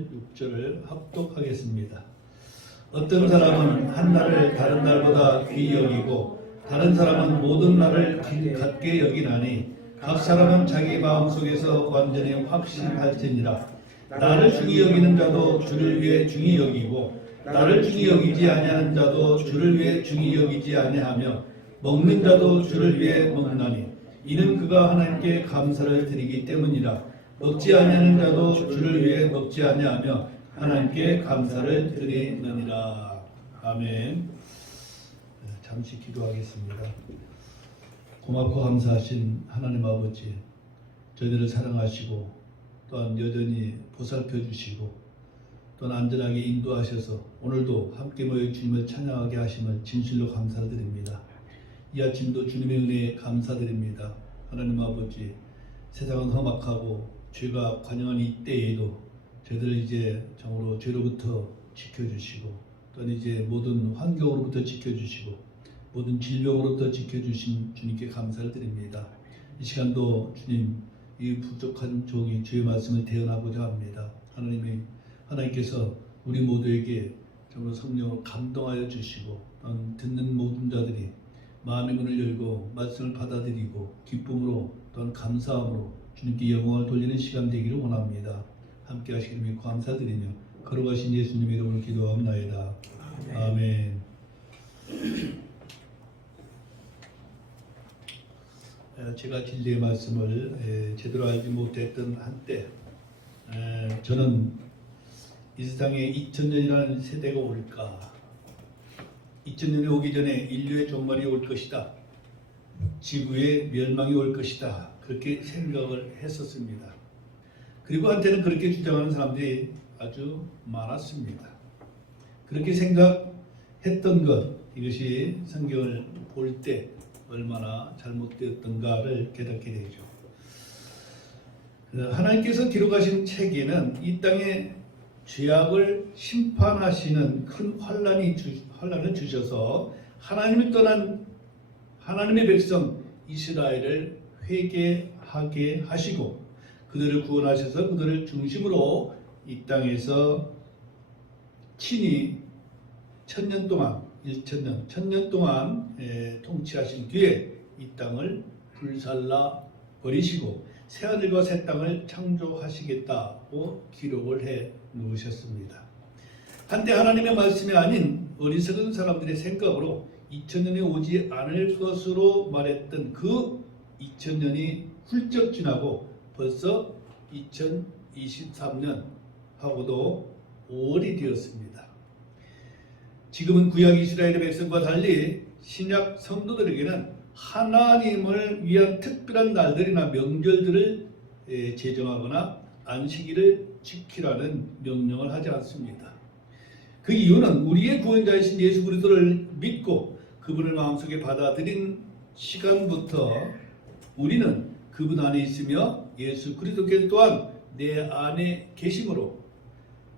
5절, 6절을 합독하겠습니다. 어떤 사람은 한 날을 다른 날보다 귀히 여기고 다른 사람은 모든 날을 같게 여기나니 각 사람은 자기 마음속에서 완전히 확신할지니라. 나를 중히 여기는 자도 주를 위해 중히 여기고 나를 중히 여기지 아니하는 자도 주를 위해 중히 여기지 아니하며 먹는 자도 주를 위해 먹나니 이는 그가 하나님께 감사를 드리기 때문이라. 먹지 아니하는 자도 주를 위해 먹지 아니하며 하나님께 감사를 드리느니라. 아멘. 잠시 기도하겠습니다. 고맙고 감사하신 하나님 아버지, 저희들을 사랑하시고 또한 여전히 보살펴 주시고 또한 안전하게 인도하셔서 오늘도 함께 모여 주님을 찬양하게 하심을 진실로 감사를 드립니다. 이 아침도 주님의 은혜에 감사드립니다. 하나님 아버지, 세상은 험악하고 죄가 관영한 이 때에도 저희들을 이제 정으로 죄로부터 지켜주시고 또한 이제 모든 환경으로부터 지켜주시고 모든 질병으로부터 지켜주신 주님께 감사를 드립니다. 이 시간도 주님, 이 부족한 종이 주의 말씀을 대언하고자 합니다. 하나님께서 우리 모두에게 정말 성령으로 감동하여 주시고 듣는 모든 자들이 마음의 문을 열고 말씀을 받아들이고 기쁨으로 또한 감사함으로 주님께 영광을 돌리는 시간 되기를 원합니다. 함께 하시기를 믿고 감사드리며 걸어가신 예수님의 이름으로 기도하옵나이다. 아멘. 제가 진리의 말씀을 제대로 알지 못했던 한때 저는 이 세상에 2000년이라는 세대가 올까, 2000년이 오기 전에 인류의 종말이 올 것이다, 지구의 멸망이 올 것이다, 그렇게 생각을 했었습니다. 그리고 한때는 그렇게 주장하는 사람들이 아주 많았습니다. 그렇게 생각했던 것, 이것이 성경을 볼 때 얼마나 잘못되었던가를 깨닫게 되죠. 하나님께서 기록하신 책에는 이 땅에 죄악을 심판하시는 큰 환란을 주셔서 하나님을 떠난 하나님의 백성 이스라엘을 회개하게 하시고 그들을 구원하셔서 그들을 중심으로 이 땅에서 친히 1000년 동안 1000년 동안 통치하신 뒤에 이 땅을 불살라 버리시고 새하늘과 새 땅을 창조하시겠다고 기록을 해 놓으셨습니다. 한때 하나님의 말씀이 아닌 어리석은 사람들의 생각으로 2000년이 오지 않을 것으로 말했던 그 2000년이 훌쩍 지나고 벌써 2023년 하고도 5월이 되었습니다. 지금은 구약 이스라엘의 백성과 달리 신약 성도들에게는 하나님을 위한 특별한 날들이나 명절들을 제정하거나 안식일을 지키라는 명령을 하지 않습니다. 그 이유는 우리의 구원자이신 예수 그리스도를 믿고 그분을 마음속에 받아들인 시간부터 우리는 그분 안에 있으며 예수 그리스도께서 또한 내 안에 계심으로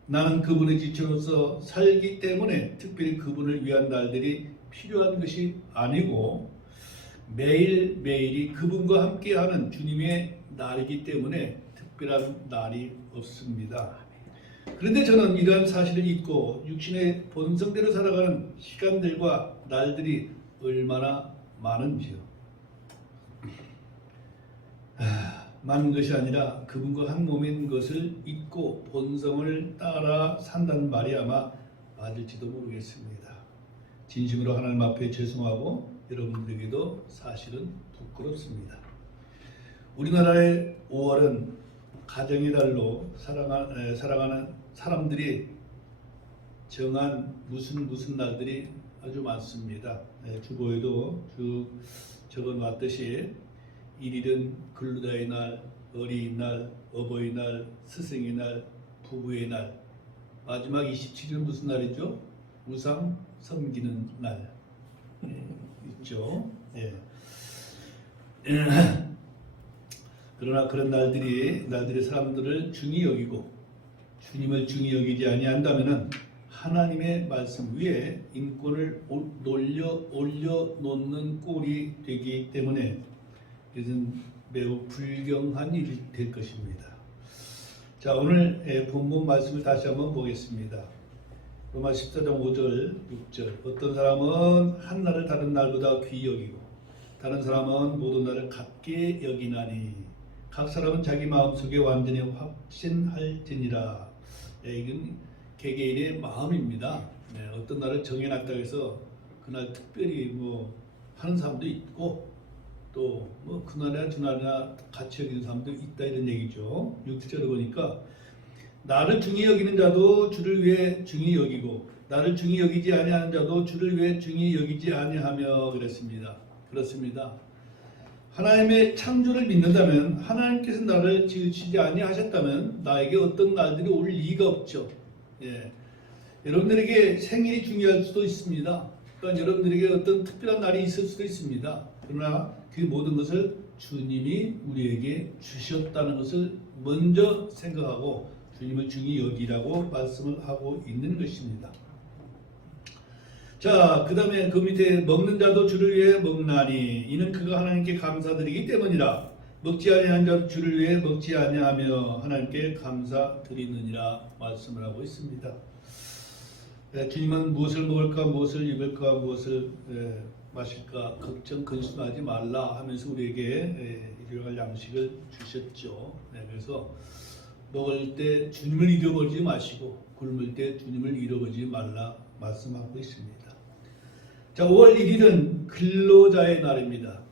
나는 그분의 지체로서 살기 때문에 특별히 그분을 위한 날들이 필요한 것이 아니고 매일매일이 그분과 함께하는 주님의 날이기 때문에 특별한 날이 없습니다. 그런데 저는 이러한 사실을 잊고 육신의 본성대로 살아가는 시간들과 날들이 얼마나 많은지요. 많은 것이 아니라 그분과 한 몸인 것을 잊고 본성을 따라 산다는 말이 아마 맞을지도 모르겠습니다. 진심으로 하나님 앞에 죄송하고 여러분들에게도 사실은 부끄럽습니다. 우리나라의 5월은 가정의 달로 살아가는 사람들이 정한 무슨 날들이 아주 많습니다. 주보에도 쭉 적어놨듯이 1일은 근로자의 날, 어린이날, 어버이날, 스승의 날, 부부의 날, 마지막 27일은 무슨 날이죠? 우상 섬기는 날 있죠. 예. 그러나 그런 날들이 사람들을 중히 여기고 주님을 중히 여기지 아니한다면은 하나님의 말씀 위에 인권을 올려놓는 꼴이 되기 때문에 이것은 매우 불경한 일이 될 것입니다. 자, 오늘 본문 말씀을 다시 한번 보겠습니다. 로마 14장 5절, 6절. 어떤 사람은 한 날을 다른 날보다 귀히 여기고 다른 사람은 모든 날을 같게 여기나니 각 사람은 자기 마음속에 완전히 확신할지니라. 이건 개개인의 마음입니다. 어떤 날을 정해놨다고 해서 그날 특별히 뭐 하는 사람도 있고 또 뭐 그날이나 주날이나 같이 여기는 사람도 있다 이런 얘기죠. 6절을 보니까 나를 중히 여기는 자도 주를 위해 중히 여기고 나를 중히 여기지 아니하는 자도 주를 위해 중히 여기지 아니하며 그랬습니다. 그렇습니다. 하나님의 창조를 믿는다면 하나님께서 나를 지으시지 아니하셨다면 나에게 어떤 날들이 올 리가 없죠. 여러분들에게 생일이 중요할 수도 있습니다. 그러니까 여러분들에게 어떤 특별한 날이 있을 수도 있습니다. 그러나 그 모든 것을 주님이 우리에게 주셨다는 것을 먼저 생각하고 주님을 중히 여기라고 말씀을 하고 있는 것입니다. 자, 그 다음에 그 밑에 먹는 자도 주를 위해 먹나니 이는 그가 하나님께 감사드리기 때문이라. 먹지 아니한 자도 주를 위해 먹지 아니하며 하나님께 감사드리느니라 말씀을 하고 있습니다. 주님은 무엇을 먹을까, 무엇을 입을까, 무엇을 마실까 걱정 근심하지 말라 하면서 우리에게 일용할 양식을 주셨죠. 그래서 먹을 때 주님을 잃어버리지 마시고 굶을 때 주님을 잃어버리지 말라 말씀하고 있습니다. 자, 5월 1일은 근로자의 날입니다.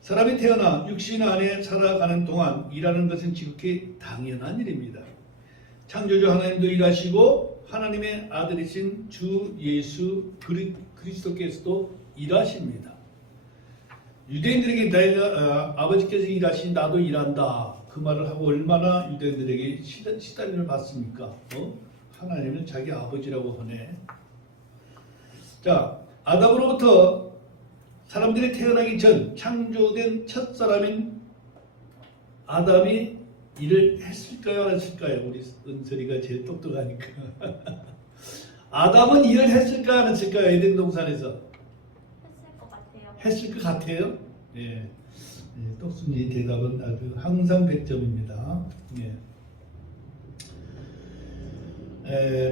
사람이 태어나 육신 안에 살아가는 동안 일하는 것은 지극히 당연한 일입니다. 창조주 하나님도 일하시고 하나님의 아들이신 주 예수 그리스도께서도 일하십니다. 유대인들에게 내가 아버지께서 일하시니 나도 일한다 그 말을 하고 얼마나 유대인들에게 시달림을 받습니까? 하나님은 자기 아버지라고 하네. 자, 아담으로부터 사람들이 태어나기 전 창조된 첫 사람인 아담이 일을 했을까요? 안 했을까요? 우리 은설이가 제일 똑똑하니까. 아담은 일을 했을까? 안 했을까요? 에덴 동산에서. 했을 것 같아요. 했을 것 같아요? 예. 똑순이 대답은 아주 항상 100점입니다.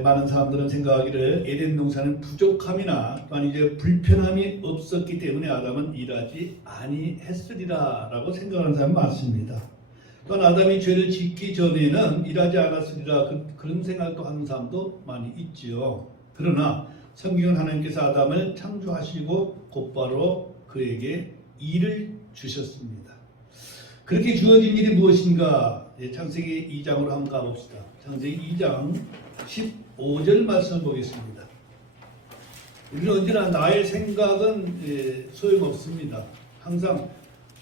많은 사람들은 생각하기를 에덴 동산은 부족함이나 또한 이제 불편함이 없었기 때문에 아담은 일하지 아니했으리라 라고 생각하는 사람이 많습니다. 또한 아담이 죄를 짓기 전에는 일하지 않았으리라 그런 생각도 하는 사람도 많이 있지요. 그러나 성경은 하나님께서 아담을 창조하시고 곧바로 그에게 일을 주셨습니다. 그렇게 주어진 일이 무엇인가? 창세기 2장으로 한번 가봅시다. 창세기 2장 15절 말씀을 보겠습니다. 우리는 언제나 나의 생각은 소용없습니다. 항상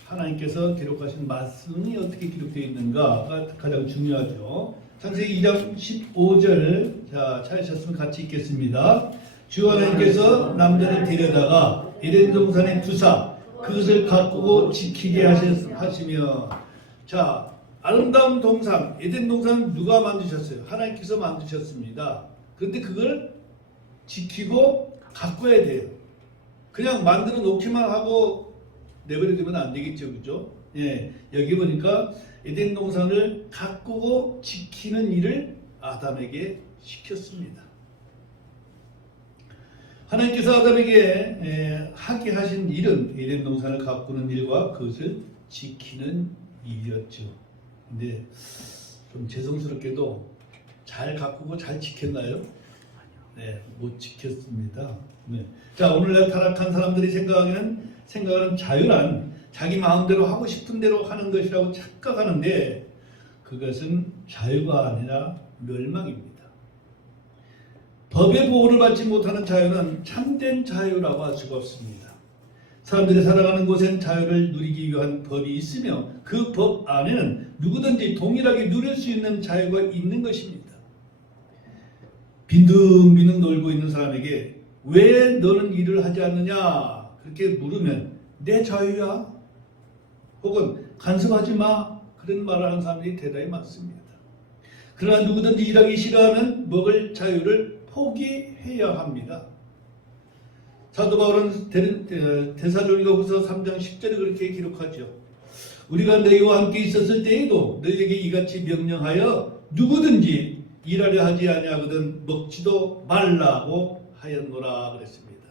하나님께서 기록하신 말씀이 어떻게 기록되어 있는가가 가장 중요하죠. 창세기 2장 15절 자 찾으셨으면 같이 읽겠습니다. 주 하나님께서 남자를 데려다가 에덴 동산에 두사 그것을 가꾸고 지키게 하시며 자 아름다운 동산 에덴 동산 누가 만드셨어요? 하나님께서 만드셨습니다. 그런데 그걸 지키고 가꿔야 돼요. 그냥 만들어 놓기만 하고 내버려두면 안 되겠죠, 그죠? 여기 보니까 에덴 동산을 가꾸고 지키는 일을 아담에게 시켰습니다. 하나님께서 아담에게 하게 하신 일은 에덴 동산을 가꾸는 일과 그것을 지키는 일이었죠. 근데 좀 죄송스럽게도 잘 가꾸고 잘 지켰나요? 못 지켰습니다. 자, 오늘날 타락한 사람들이 생각하는 자유란 자기 마음대로 하고 싶은 대로 하는 것이라고 착각하는데 그것은 자유가 아니라 멸망입니다. 법의 보호를 받지 못하는 자유는 참된 자유라고 할 수가 없습니다. 사람들이 살아가는 곳엔 자유를 누리기 위한 법이 있으며 그 법 안에는 누구든지 동일하게 누릴 수 있는 자유가 있는 것입니다. 빈둥빈둥 놀고 있는 사람에게 왜 너는 일을 하지 않느냐 그렇게 물으면 내 자유야 혹은 간섭하지 마 그런 말을 하는 사람들이 대단히 많습니다. 그러나 누구든지 일하기 싫어하면 먹을 자유를 포기해야 합니다. 사도 바울은 데살로니가후서 3장 10절에 그렇게 기록하죠. 우리가 너희와 함께 있었을 때에도 너희에게 이같이 명령하여 누구든지 일하려 하지 아니하거든 먹지도 말라고 하였노라 그랬습니다.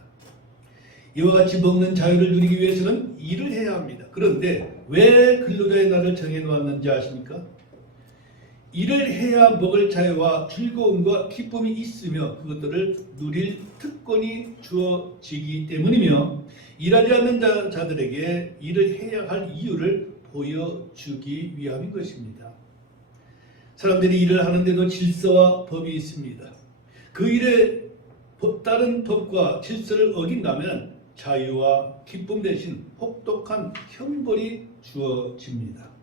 이와 같이 먹는 자유를 누리기 위해서는 일을 해야 합니다. 그런데 왜 근로자의 날을 정해놓았는지 아십니까? 일을 해야 먹을 자유와 즐거움과 기쁨이 있으며 그것들을 누릴 특권이 주어지기 때문이며 일하지 않는 자들에게 일을 해야 할 이유를 보여주기 위함인 것입니다. 사람들이 일을 하는데도 질서와 법이 있습니다. 그 일에 다른 법과 질서를 어긴다면 자유와 기쁨 대신 혹독한 형벌이 주어집니다.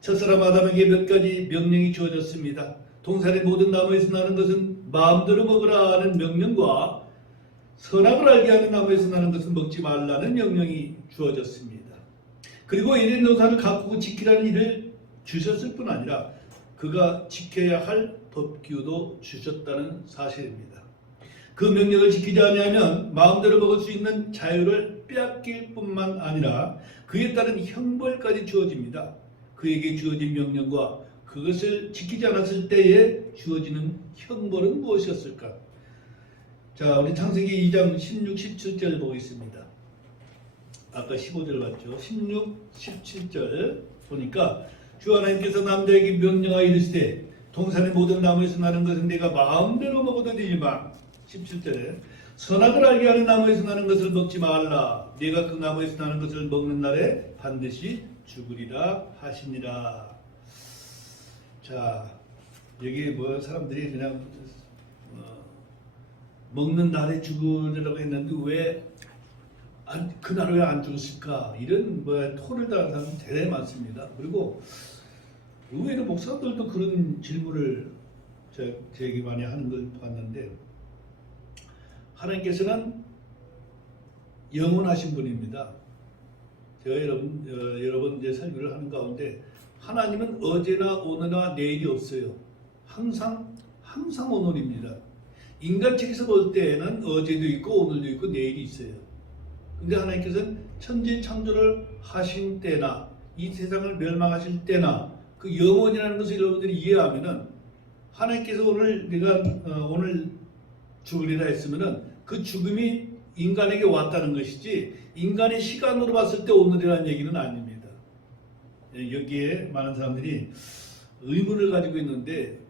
첫사람 아담에게 몇 가지 명령이 주어졌습니다. 동산의 모든 나무에서 나는 것은 마음대로 먹으라 하는 명령과 선악을 알게 하는 나무에서 나는 것은 먹지 말라는 명령이 주어졌습니다. 그리고 에덴 동산을 가꾸고 지키라는 일을 주셨을 뿐 아니라 그가 지켜야 할 법규도 주셨다는 사실입니다. 그 명령을 지키지 아니하면 마음대로 먹을 수 있는 자유를 빼앗길 뿐만 아니라 그에 따른 형벌까지 주어집니다. 그에게 주어진 명령과 그것을 지키지 않았을 때에 주어지는 형벌은 무엇이었을까? 자, 우리 창세기 2장 16, 17절 보겠습니다. 아까 15절 봤죠? 16, 17절 보니까 주 하나님께서 남자에게 명령하여 이르시되 동산의 모든 나무에서 나는 것은 내가 마음대로 먹어도 되지만 17절에 선악을 알게 하는 나무에서 나는 것을 먹지 말라. 네가 그 나무에서 나는 것을 먹는 날에 반드시 죽으리라 하시니라. 자, 여기 뭐 사람들이 그냥 먹는 날에 죽으리라고 했는데 왜 그날 왜 안 죽었을까? 이런 토를 다는 사람이 대단히 많습니다. 그리고 의외로 목사들도 그런 질문을 제게 많이 하는 걸 봤는데 하나님께서는 영원하신 분입니다. 제가 여러 번 이제 설교를 하는 가운데 하나님은 어제나 오늘나 내일이 없어요. 항상 오늘입니다. 인간 측에서 볼 때에는 어제도 있고 오늘도 있고 내일이 있어요. 근데 하나님께서는 천지 창조를 하신 때나 이 세상을 멸망하실 때나 그 영원이라는 것을 여러분들이 이해하면은 하나님께서 오늘 죽으리라 했으면은 그 죽음이 인간에게 왔다는 것이지 인간의 시간으로 봤을 때 오늘이라는 얘기는 아닙니다. 여기에 많은 사람들이 의문을 가지고 있는데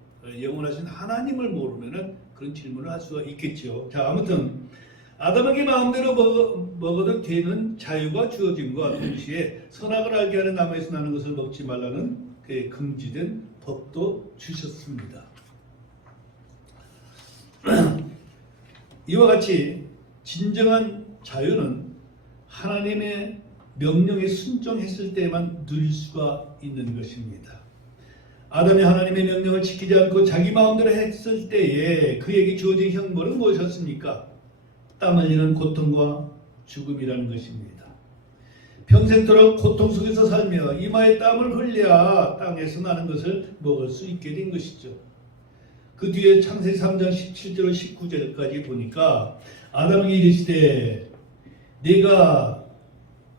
영원하신 하나님을 모르면은 그런 질문을 할 수가 있겠죠. 자, 아무튼 아담에게 마음대로 먹어도 되는 자유가 주어짐과 동시에 선악을 알게 하는 나무에서 나는 것을 먹지 말라는 그 금지된 법도 주셨습니다. 이와 같이 진정한 자유는 하나님의 명령에 순종했을 때만 누릴 수가 있는 것입니다. 아담이 하나님의 명령을 지키지 않고 자기 마음대로 했을 때에 그에게 주어진 형벌은 무엇이었습니까? 땀 흘리는 고통과 죽음이라는 것입니다. 평생토록 고통 속에서 살며 이마에 땀을 흘려야 땅에서 나는 것을 먹을 수 있게 된 것이죠. 그 뒤에 창세기 3장 17절 19절까지 보니까 아담에게 이르시되 내가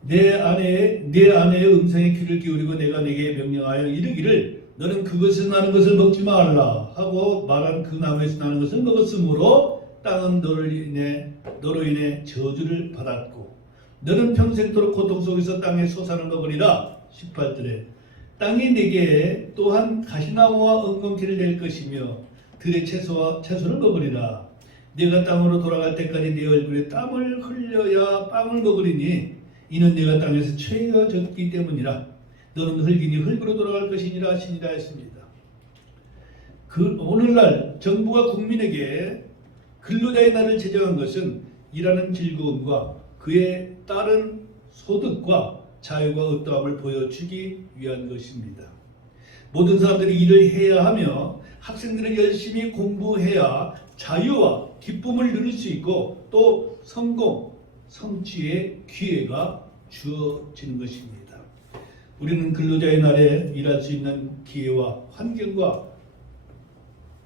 내 아내의 음성에 귀를 기울이고 내가 내게 명령하여 이르기를 너는 그것에서 나는 것을 먹지 말라 하고 말한 그 나무에서 나는 것을 먹었으므로 땅은 너로 인해 저주를 받았고 너는 평생토록 고통 속에서 땅의 소산을 먹으리라. 18절에 땅이 내게 또한 가시나무와 엉겅퀴를 낼 것이며 들의 채소를 먹으리라. 네가 땅으로 돌아갈 때까지 네 얼굴에 땀을 흘려야 빵을 먹으리니 이는 네가 땅에서 채워졌기 때문이라. 너는 흙이니 흙으로 돌아갈 것이니라 하시니라 했습니다. 오늘날 정부가 국민에게 근로자의 날을 제정한 것은 일하는 즐거움과 그에 따른 소득과 자유가 어떠함을 보여주기 위한 것입니다. 모든 사람들이 일을 해야 하며 학생들은 열심히 공부해야 자유와 기쁨을 누릴 수 있고 또 성취의 기회가 주어지는 것입니다. 우리는 근로자의 날에 일할 수 있는 기회와 환경과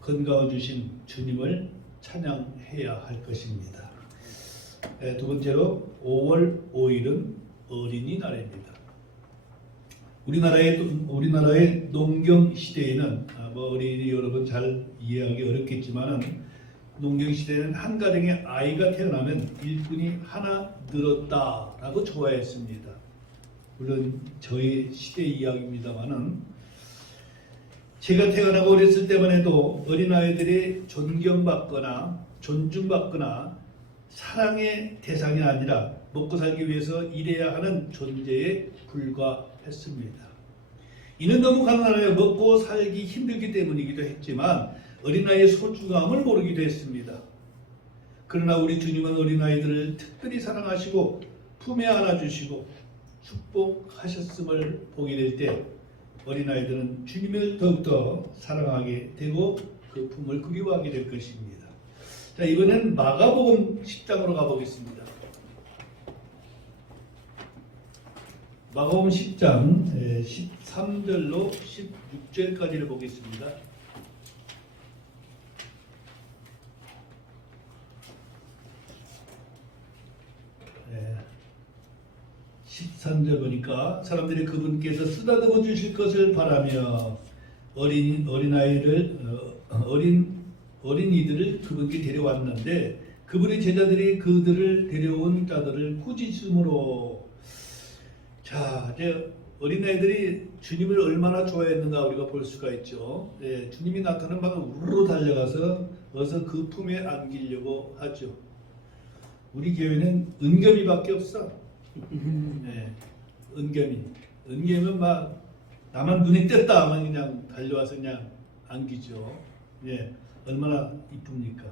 건강을 주신 주님을 찬양해야 할 것입니다. 두 번째로 5월 5일은 어린이날입니다. 우리나라의 농경 시대에는 어린이 여러분 잘 이해하기 어렵겠지만은 농경 시대에는 한 가정에 아이가 태어나면 일꾼이 하나 늘었다라고 좋아했습니다. 물론 저희 시대 이야기입니다만은 제가 태어나고 어렸을 때만 해도 어린아이들이 존경받거나 존중받거나 사랑의 대상이 아니라 먹고 살기 위해서 일해야 하는 존재에 불과했습니다. 이는 너무 가난하여 먹고 살기 힘들기 때문이기도 했지만 어린아이의 소중함을 모르기도 했습니다. 그러나 우리 주님은 어린아이들을 특별히 사랑하시고 품에 안아주시고 축복하셨음을 보게 될 때 어린아이들은 주님을 더욱더 사랑하게 되고 그 품을 그리워하게 될 것입니다. 자, 이번엔 마가복음 10장으로 가보겠습니다. 마가복음 10장 13절로 16절까지를 보겠습니다. 네. 13절 보니까 사람들이 그분께서 쓰다듬어 주실 것을 바라며 어린이들을 그분께 데려왔는데 그분의 제자들이 그들을 데려온 자들을 꾸짖음으로. 자, 이제 어린아이들이 주님을 얼마나 좋아했는가 우리가 볼 수가 있죠. 네, 주님이 나타나면 막 우르르 달려가서 어서 그 품에 안기려고 하죠. 우리 교회는 은겸이밖에 없어. 네, 은겸은 막 나만 눈이 뗐다 하면 그냥 달려와서 그냥 안기죠. 예, 얼마나 이쁩니까?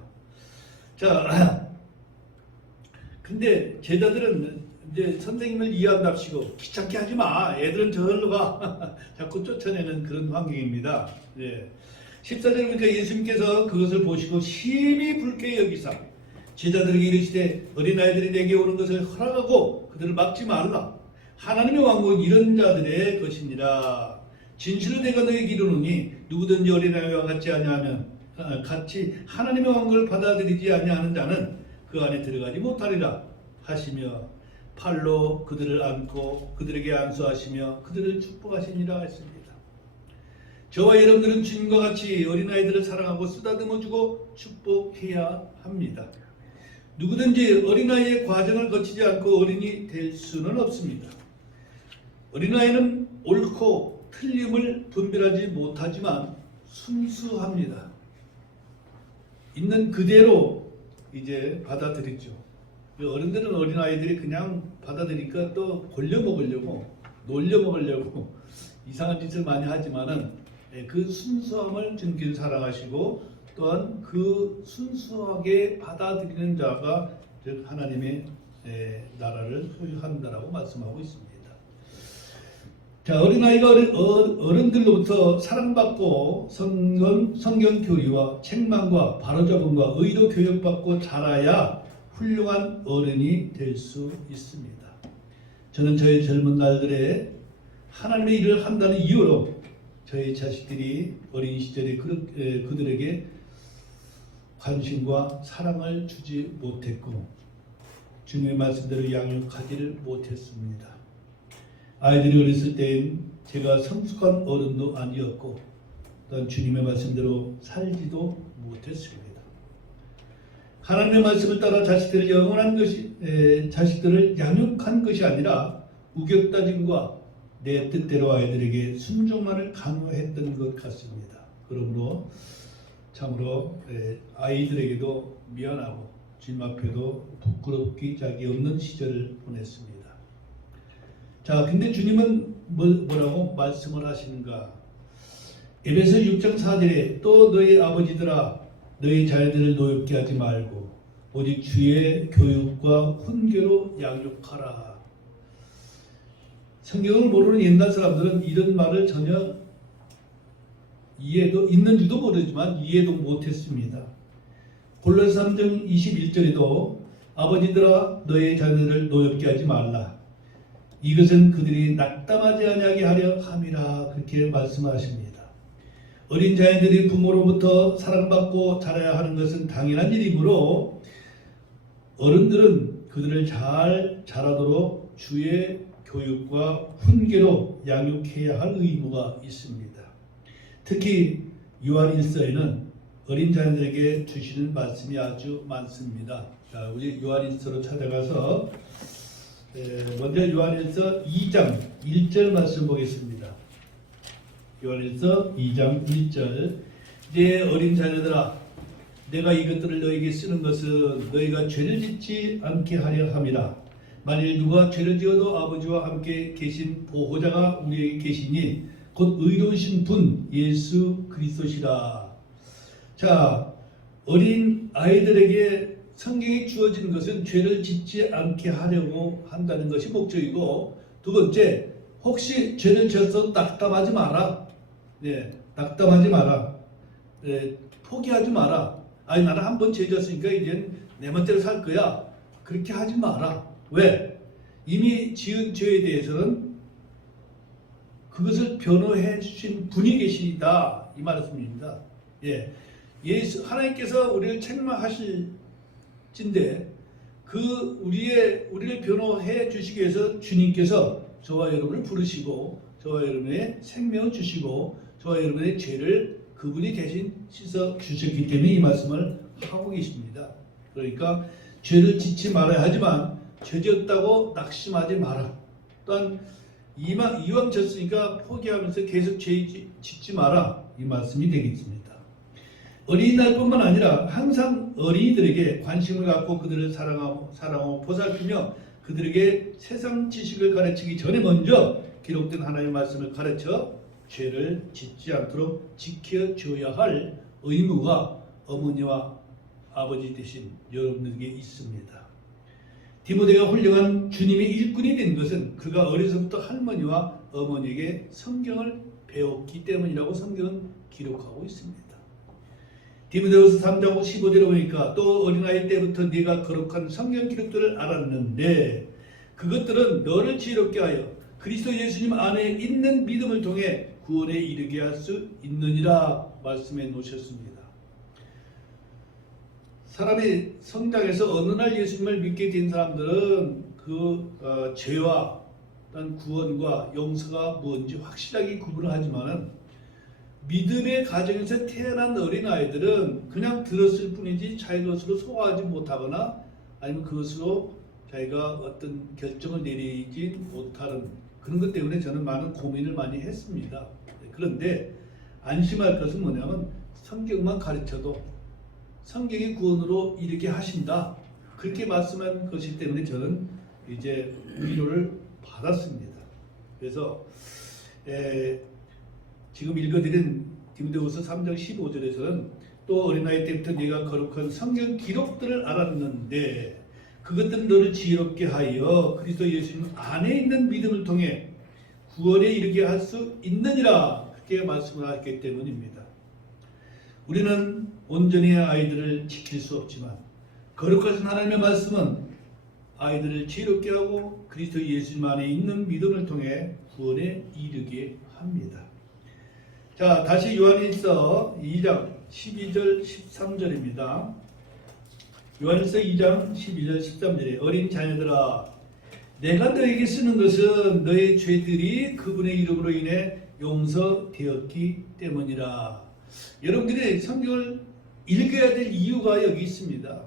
자, 근데 제자들은 이제 선생님을 이해한답시고 귀찮게 하지 마. 애들은 저절로 가. 자꾸 쫓아내는 그런 환경입니다. 예. 14절에 보니까 예수님께서 그것을 보시고 심히 불쾌히 여기사 제자들에게 이르시되 어린아이들이 내게 오는 것을 허락하고 그들을 막지 말라. 하나님의 왕국은 이런 자들의 것이니라. 진실로 내가 너에게 이르노니 누구든지 어린아이와 같이 하나님의 왕국을 받아들이지 아니하는 자는 그 안에 들어가지 못하리라 하시며 팔로 그들을 안고 그들에게 안수하시며 그들을 축복하시니라 했습니다. 저와 여러분들은 주님과 같이 어린아이들을 사랑하고 쓰다듬어주고 축복해야 합니다. 누구든지 어린아이의 과정을 거치지 않고 어린이 될 수는 없습니다. 어린아이는 옳고 틀림을 분별하지 못하지만 순수합니다. 있는 그대로 이제 받아들이죠. 어른들은 어린아이들이 그냥 받아들이니까 또 골려먹으려고 놀려먹으려고 이상한 짓을 많이 하지만은 그 순수함을 주님께서 사랑하시고 또한 그 순수하게 받아들이는 자가 즉 하나님의 나라를 소유한다라고 말씀하고 있습니다. 자, 어린아이가 어른들로부터 사랑받고 성경 교리와 책망과 바로잡음과 의도 교육받고 자라야 훌륭한 어른이 될 수 있습니다. 저는 저의 젊은 날들에 하나님의 일을 한다는 이유로 저희 자식들이 어린 시절에 그들에게 관심과 사랑을 주지 못했고 주님의 말씀대로 양육하지를 못했습니다. 아이들이 어렸을 때엔 제가 성숙한 어른도 아니었고 또한 주님의 말씀대로 살지도 못했습니다. 하나님의 말씀을 따라 자식들을 양육한 것이 아니라 우격다짐과 내 뜻대로 아이들에게 순종만을 강요했던 것 같습니다. 그러므로 참으로 아이들에게도 미안하고 주님 앞에도 부끄럽기 짝이 없는 시절을 보냈습니다. 자, 근데 주님은 뭐라고 말씀을 하시는가? 에베소 6장 4절에 또 너희 아버지들아 너희 자녀들을 노엽게 하지 말고 오직 주의 교육과 훈계로 양육하라. 성경을 모르는 옛날 사람들은 이런 말을 전혀 이해도 있는 줄도 모르지만 이해도 못했습니다. 골로새 3장 21절에도 아버지들아 너희 자녀들을 노엽게 하지 말라. 이것은 그들이 낙담하지 아니하게 하려 함이라 그렇게 말씀하십니다. 어린 자녀들이 부모로부터 사랑받고 자라야 하는 것은 당연한 일이므로 어른들은 그들을 잘 자라도록 주의 교육과 훈계로 양육해야 할 의무가 있습니다. 특히 요한일서에는 어린 자녀들에게 주시는 말씀이 아주 많습니다. 자, 우리 요한일서로 찾아가서 먼저 요한일서 2장 1절 말씀 보겠습니다. 요한일서 2장 1절 내 어린 자녀들아 내가 이것들을 너에게 쓰는 것은 너희가 죄를 짓지 않게 하려 함이라. 만일 누가 죄를 지어도 아버지와 함께 계신 보호자가 우리에게 계시니 곧 의로우신 분 예수 그리스도시라. 자, 어린 아이들에게 성경이 주어진 것은 죄를 짓지 않게 하려고 한다는 것이 목적이고, 두 번째, 혹시 죄를 지어서 낙담하지 마라. 네, 낙담하지 마라. 네, 포기하지 마라. 아니 나는 한번 죄 지었으니까 이제 내 멋대로 살 거야. 그렇게 하지 마라. 왜? 이미 지은 죄에 대해서는 그것을 변호해 주신 분이 계시다. 이 말씀입니다. 예, 예수 하나님께서 우리를 책망하실 진데 우리를 변호해 주시기 위해서 주님께서 저와 여러분을 부르시고 저와 여러분의 생명을 주시고 저와 여러분의 죄를 그분이 대신 씻어 주셨기 때문에 이 말씀을 하고 계십니다. 그러니까 죄를 짓지 말아야 하지만 죄 지었다고 낙심하지 마라. 또한 이왕 졌으니까 포기하면서 계속 죄 짓지 마라. 이 말씀이 되겠습니다. 어린이날뿐만 아니라 항상 어린이들에게 관심을 갖고 그들을 사랑하고 보살피며 그들에게 세상 지식을 가르치기 전에 먼저 기록된 하나님의 말씀을 가르쳐 죄를 짓지 않도록 지켜줘야 할 의무가 어머니와 아버지 되신 여러분들에게 있습니다. 디모데가 훌륭한 주님의 일꾼이 된 것은 그가 어려서부터 할머니와 어머니에게 성경을 배웠기 때문이라고 성경은 기록하고 있습니다. 디모데후서 3장 15절에 보니까 또 어린아이 때부터 네가 거룩한 성경 기록들을 알았는데 그것들은 너를 지혜롭게 하여 그리스도 예수님 안에 있는 믿음을 통해 구원에 이르게 할 수 있느니라 말씀해 놓으셨습니다. 사람이 성장해서 어느 날 예수님을 믿게 된 사람들은 죄와 구원과 용서가 뭔지 확실하게 구분을 하지만은 믿음의 가정에서 태어난 어린아이들은 그냥 들었을 뿐이지 자기 것으로 소화하지 못하거나 아니면 그것으로 자기가 어떤 결정을 내리지 못하는 그런 것 때문에 저는 많은 고민을 많이 했습니다. 그런데 안심할 것은 뭐냐면 성경만 가르쳐도 성경이 구원으로 이르게 하신다. 그렇게 말씀한 것이기 때문에 저는 이제 위로를 받았습니다. 그래서 지금 읽어드린 디모데후서 3장 15절에서는 또 어린아이 때부터 네가 거룩한 성경 기록들을 알았는데 그것들은 너를 지혜롭게 하여 그리스도 예수님 안에 있는 믿음을 통해 구원에 이르게 할 수 있느니라 그렇게 말씀을 하셨기 때문입니다. 우리는 온전히 아이들을 지킬 수 없지만 거룩하신 하나님의 말씀은 아이들을 지혜롭게 하고 그리스도 예수님 안에 있는 믿음을 통해 구원에 이르게 합니다. 자, 다시 요한일서 2장 12절 13절입니다. 요한일서 2장 12절 13절에 어린 자녀들아 내가 너에게 쓰는 것은 너의 죄들이 그분의 이름으로 인해 용서되었기 때문이라. 여러분들이 성경을 읽어야 될 이유가 여기 있습니다.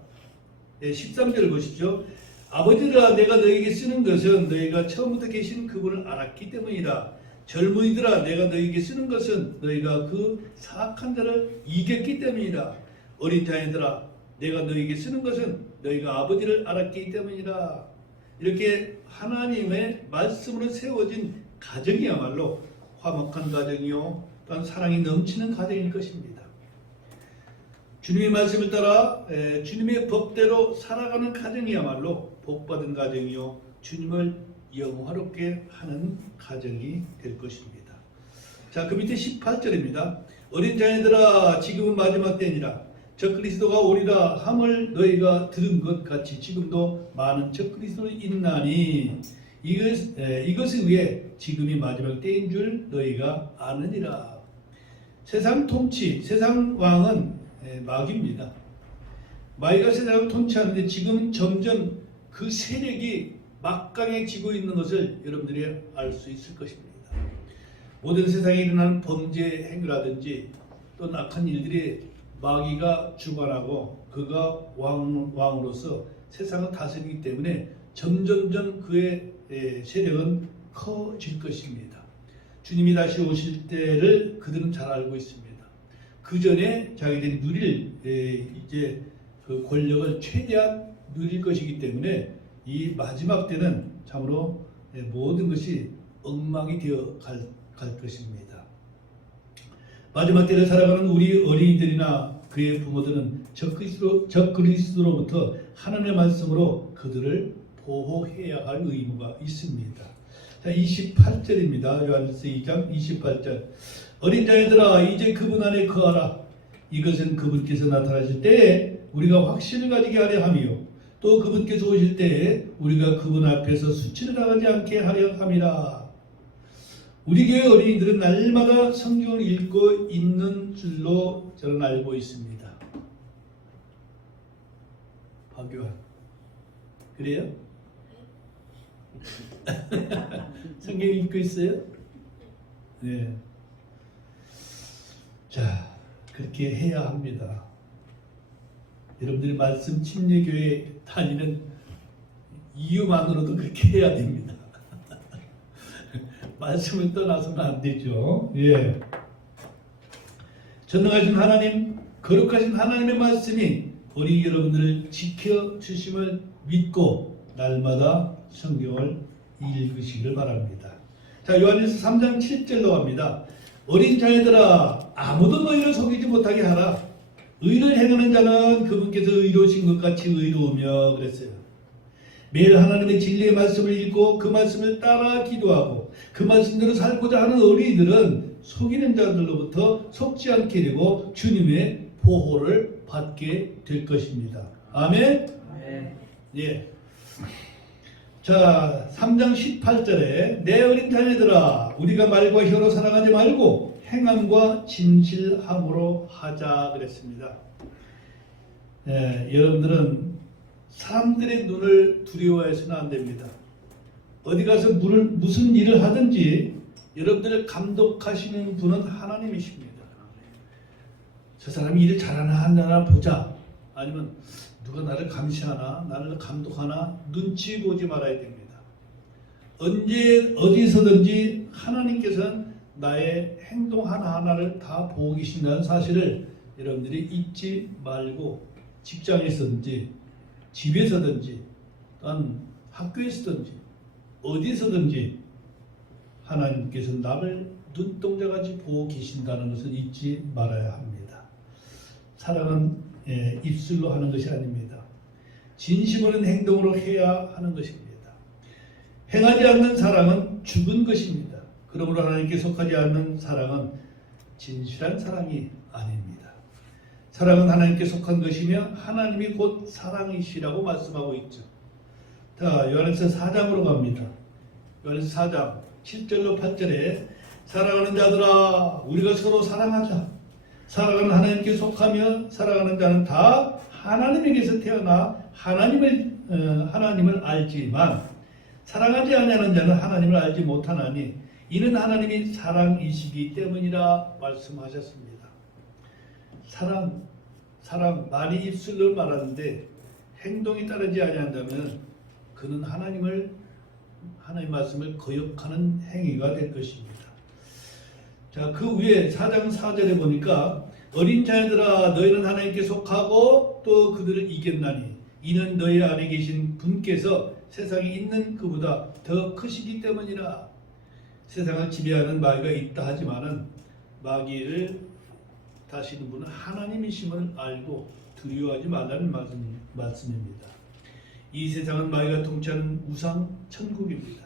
13절을 보십시오. 아버지들아 내가 너에게 쓰는 것은 너희가 처음부터 계신 그분을 알았기 때문이라. 젊은이들아 내가 너희에게 쓰는 것은 너희가 그 사악한 자를 이겼기 때문이라. 어린 자녀들아 내가 너희에게 쓰는 것은 너희가 아버지를 알았기 때문이라. 이렇게 하나님의 말씀으로 세워진 가정이야말로 화목한 가정이요 또한 사랑이 넘치는 가정일 것입니다. 주님의 말씀을 따라 주님의 법대로 살아가는 가정이야말로 복받은 가정이요 주님을 영화롭게 하는 가정이 될 것입니다. 자, 그 밑에 18절입니다. 어린 자녀들아 지금은 마지막 때니라. 저 그리스도가 오리라 함을 너희가 들은 것 같이 지금도 많은 저 그리스도는 있나니 이것을 위해 지금이 마지막 때인 줄 너희가 아느니라. 세상 통치, 세상 왕은 마귀입니다. 마귀가 세상을 통치하는데 지금 점점 그 세력이 막강해지고 있는 것을 여러분들이 알 수 있을 것입니다. 모든 세상에 일어나는 범죄 행위라든지 또 악한 일들이 마귀가 주관하고 그가 왕으로서 세상을 다스리기 때문에 점점점 그의 세력은 커질 것입니다. 주님이 다시 오실 때를 그들은 잘 알고 있습니다. 그 전에 자기들이 누릴 이제 그 권력을 최대한 누릴 것이기 때문에 이 마지막 때는 참으로 모든 것이 엉망이 되어 갈 것입니다. 마지막 때를 살아가는 우리 어린이들이나 그의 부모들은 적그리스도로부터 하나님의 말씀으로 그들을 보호해야 할 의무가 있습니다. 자, 28절입니다. 요한일서 2장 28절. 어린 자녀들아 이제 그분 안에 거하라. 이것은 그분께서 나타나실 때에 우리가 확신을 가지게 하려 함이요 또 그분께서 오실 때에 우리가 그분 앞에서 수치를 당하지 않게 하려 함이라. 우리 교회 어린이들은 날마다 성경을 읽고 있는 줄로 저는 알고 있습니다. 박교환 그래요? 성경 읽고 있어요? 네. 자, 그렇게 해야 합니다. 여러분들이 말씀 침례교회 다니는 이유만으로도 그렇게 해야 됩니다. 말씀을 떠나서는 안 되죠. 예. 전능하신 하나님, 거룩하신 하나님의 말씀이 우리 여러분들을 지켜주심을 믿고 날마다 성경을 읽으시기를 바랍니다. 자, 요한일서 3장 7절로 갑니다. 어린 자녀들아 아무도 너희를 속이지 못하게 하라. 의를 행하는 자는 그분께서 의로우신 것 같이 의로우며 그랬어요. 매일 하나님의 진리의 말씀을 읽고 그 말씀을 따라 기도하고 그 말씀대로 살고자 하는 어린이들은 속이는 자들로부터 속지 않게 되고 주님의 보호를 받게 될 것입니다. 아멘? 네. 예. 자, 3장 18절에 내 어린 자녀들아 우리가 말과 혀로 사랑하지 말고 행함과 진실함으로 하자 그랬습니다. 예, 여러분들은 사람들의 눈을 두려워해서는 안 됩니다. 어디 가서 무슨 일을 하든지 여러분들을 감독하시는 분은 하나님이십니다. 저 사람이 일을 잘하나 안 하나 보자. 아니면 누가 나를 감시하나 나를 감독하나 눈치 보지 말아야 됩니다. 언제 어디서든지 하나님께서는 나의 행동 하나하나를 다 보고 계신다는 사실을 여러분들이 잊지 말고 직장에서든지 집에서든지 또한 학교에서든지 어디서든지 하나님께서 나를 눈동자같이 보고 계신다는 것을 잊지 말아야 합니다. 사랑은 입술로 하는 것이 아닙니다. 진심으로 행동으로 해야 하는 것입니다. 행하지 않는 사랑은 죽은 것입니다. 그러므로 하나님께 속하지 않는 사랑은 진실한 사랑이 아닙니다. 사랑은 하나님께 속한 것이며 하나님이 곧 사랑이시라고 말씀하고 있죠. 자, 요한일서 4장으로 갑니다. 요한일서 4장 7절로 8절에 사랑하는 자들아 우리가 서로 사랑하자. 사랑은 하나님께 속하며 사랑하는 자는 다 하나님에게서 태어나 하나님을 알지만 사랑하지 아니하는 자는 하나님을 알지 못하나니 이는 하나님이 사랑이시기 때문이라 말씀하셨습니다. 사랑 많이 입술로 말하는데 행동이 따르지 아니한다면 그는 하나님 말씀을 거역하는 행위가 될 것입니다. 자, 그 위에 4장 4절에 보니까 어린 자녀들아 너희는 하나님께 속하고 또 그들을 이겼나니 이는 너희 안에 계신 분께서 세상에 있는 그보다 더 크시기 때문이라. 세상을 지배하는 마귀가 있다 하지만은 마귀를 다스리는 분은 하나님이심을 알고 두려워하지 말라는 말씀입니다. 이 세상은 마귀가 통치하는 우상 천국입니다.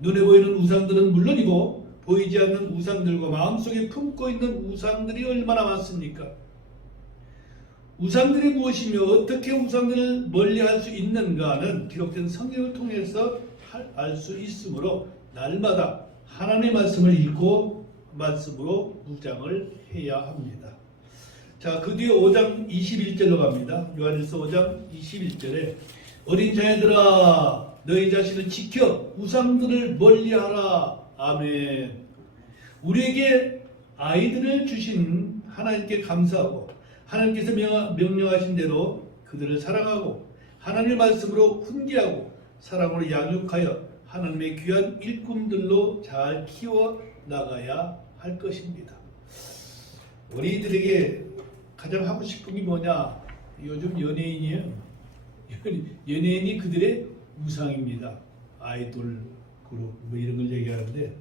눈에 보이는 우상들은 물론이고 보이지 않는 우상들과 마음속에 품고 있는 우상들이 얼마나 많습니까? 우상들이 무엇이며 어떻게 우상들을 멀리할 수 있는가는 기록된 성경을 통해서 알 수 있으므로 날마다 하나님의 말씀을 읽고 말씀으로 무장을 해야 합니다. 자, 그 뒤에 5장 21절로 갑니다. 요한일서 5장 21절에 어린 자녀들아 너희 자신을 지켜 우상들을 멀리하라. 아멘. 우리에게 아이들을 주신 하나님께 감사하고 하나님께서 명령하신 대로 그들을 사랑하고 하나님의 말씀으로 훈계하고 사랑으로 양육하여 하나님의 귀한 일꾼들로 잘 키워 나가야 할 것입니다. 우리들에게 가장 하고 싶은 게 뭐냐? 요즘 연예인이에요. 연예인이 그들의 우상입니다. 아이돌 그룹 뭐 이런 걸 얘기하는데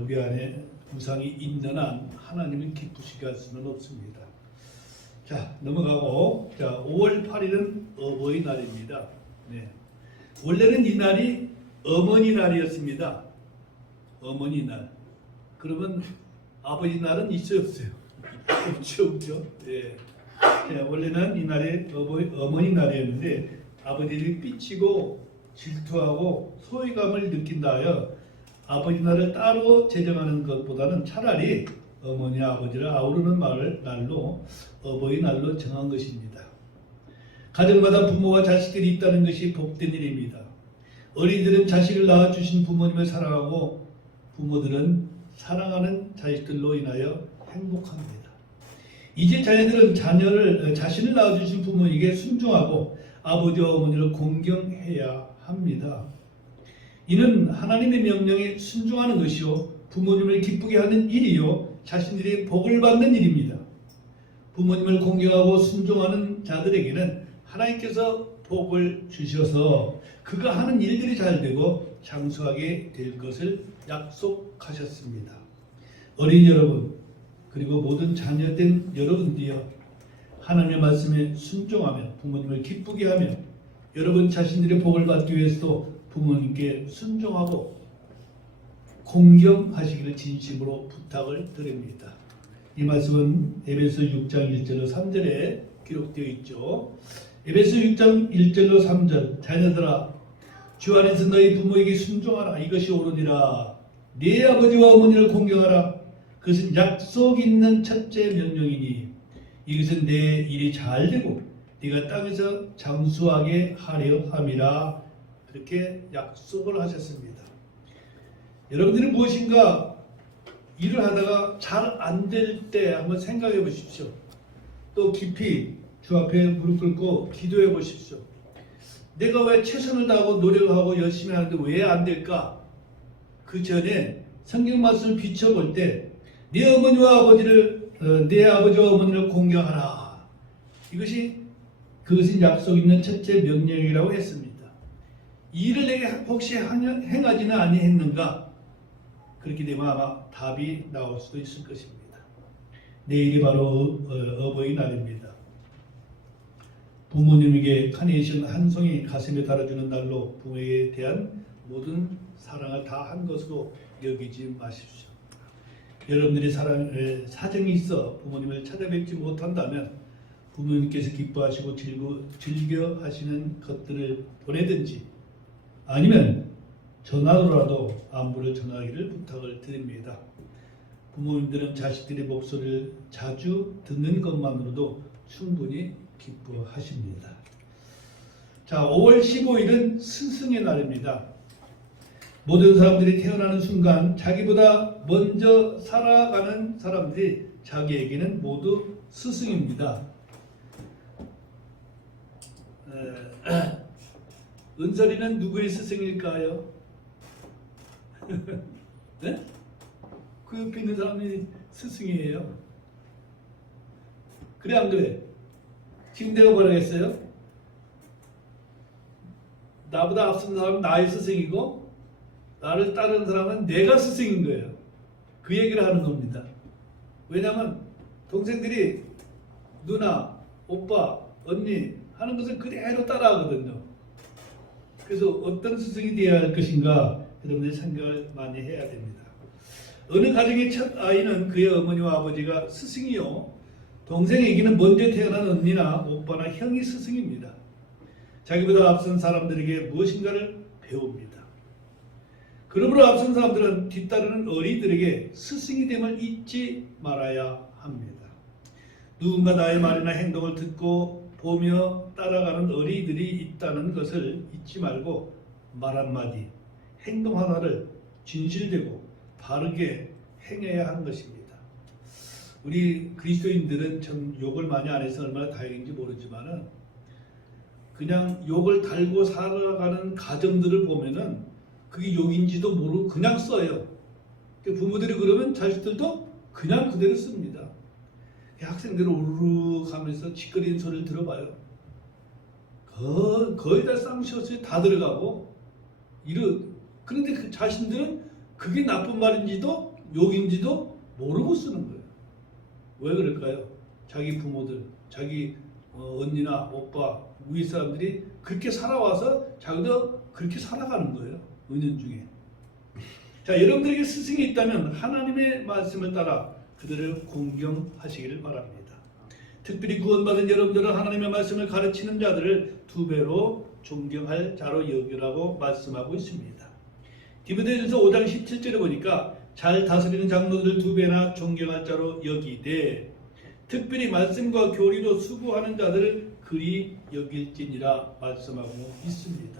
우리 안에 우상이 있는 한 하나님을 기쁘시게 할 수는 없습니다. 자, 넘어가고, 자, 5월 8일은 어버이날입니다. 네. 원래는 이 날이 어머니 날이었습니다. 어머니 날. 그러면 아버지 날은 있어요, 없어요? 없죠. 네. 자, 원래는 이 날이 어머니 날이었는데 아버지를 삐치고 질투하고 소외감을 느낀다 하여 아버지 날을 따로 제정하는 것보다는 차라리 어머니 아버지를 아우르는 날로 어버이날로 정한 것입니다. 가정마다 부모와 자식들이 있다는 것이 복된 일입니다. 어린이들은 자식을 낳아주신 부모님을 사랑하고 부모들은 사랑하는 자식들로 인하여 행복합니다. 이제 자녀들은 자신을 낳아주신 부모에게 순종하고 아버지와 어머니를 공경해야 합니다. 이는 하나님의 명령에 순종하는 것이요 부모님을 기쁘게 하는 일이요 자신들이 복을 받는 일입니다. 부모님을 공경하고 순종하는 자들에게는 하나님께서 복을 주셔서 그가 하는 일들이 잘 되고 장수하게 될 것을 약속하셨습니다. 어린 여러분 그리고 모든 자녀된 여러분들이여 하나님의 말씀에 순종하며 부모님을 기쁘게 하며 여러분 자신들의 복을 받기 위해서도 부모님께 순종하고 공경하시기를 진심으로 부탁을 드립니다. 이 말씀은 에베소 6장 1절로 3절에 기록되어 있죠. 에베소 6장 1절로 3절 자녀들아 주 안에서 너희 부모에게 순종하라. 이것이 옳으니라. 네 아버지와 어머니를 공경하라. 그것은 약속 있는 첫째 명령이니 이것은 내 일이 잘 되고 네가 땅에서 장수하게 하려 함이라. 그렇게 약속을 하셨습니다. 여러분들이 무엇인가 일을 하다가 잘 안 될 때 한번 생각해 보십시오. 또 깊이 주 앞에 무릎 꿇고 기도해 보십시오. 내가 왜 최선을 다하고 노력하고 열심히 하는데 왜 안 될까? 그 전에 성경 말씀을 비춰볼 때 내 어머니와 아버지를 내 아버지와 어머니를 공경하라. 그것이 약속 있는 첫째 명령이라고 했습니다. 이 일을 내게 혹시 행하지는 아니했는가? 그렇게 되면 아마 답이 나올 수도 있을 것입니다. 내일이 바로 어버이날입니다. 부모님에게 카네이션 한 송이 가슴에 달아주는 날로 부모에 대한 모든 사랑을 다 한 것으로 여기지 마십시오. 여러분들이 사정이 있어 부모님을 찾아뵙지 못한다면 부모님께서 기뻐하시고 즐겨 하시는 것들을 보내든지 아니면 전화로라도 안부를 전하기를 부탁을 드립니다. 부모님들은 자식들의 목소리를 자주 듣는 것만으로도 충분히 기뻐하십니다. 자, 5월 15일은 스승의 날입니다. 모든 사람들이 태어나는 순간 자기보다 먼저 살아가는 사람들이 자기에게는 모두 스승입니다. 은설이는 누구의 스승일까요? 네? 그 옆에 있는 사람이 스승이에요. 그래 안 그래? 지금 내가 뭐라고 했어요? 나보다 앞선 사람은 나의 스승이고 나를 따르는 사람은 내가 스승인 거예요. 그 얘기를 하는 겁니다. 왜냐하면 동생들이 누나, 오빠, 언니 하는 것을 그대로 따라하거든요. 그래서 어떤 스승이 되어야 할 것인가 여러분들이 생각을 많이 해야 됩니다. 어느 가정의 첫 아이는 그의 어머니와 아버지가 스승이요 동생에게는 먼저 태어난 언니나 오빠나 형이 스승입니다. 자기보다 앞선 사람들에게 무엇인가를 배웁니다. 그러므로 앞선 사람들은 뒤따르는 어린이들에게 스승이 됨을 잊지 말아야 합니다. 누군가 나의 말이나 행동을 듣고 보며 따라가는 어린이들이 있다는 것을 잊지 말고 말 한마디, 행동 하나를 진실되고 바르게 행해야 하는 것입니다. 우리 그리스도인들은 참 욕을 많이 안 해서 얼마나 다행인지 모르지만은 그냥 욕을 달고 살아가는 가정들을 보면은 그게 욕인지도 모르고 그냥 써요. 부모들이 그러면 자식들도 그냥 그대로 씁니다. 학생들은 우르르 하면서 짓거리는 소리를 들어봐요. 거의 다 쌍시옷이 다 들어가고 그런데 그 자신들은 그게 나쁜 말인지도 욕인지도 모르고 쓰는 거예요. 왜 그럴까요? 자기 부모들, 자기 언니나 오빠, 위에 사람들이 그렇게 살아와서 자기도 그렇게 살아가는 거예요. 은연중에. 자, 여러분들에게 스승이 있다면 하나님의 말씀을 따라 그들을 공경하시기를 바랍니다. 특별히 구원받은 여러분들은 하나님의 말씀을 가르치는 자들을 2배로 존경할 자로 여기라고 말씀하고 있습니다. 디모데전서 5장 17절에 보니까 잘 다스리는 장로들 2배나 존경할 자로 여기되 특별히 말씀과 교리로 수고하는 자들을 그리 여길지니라 말씀하고 있습니다.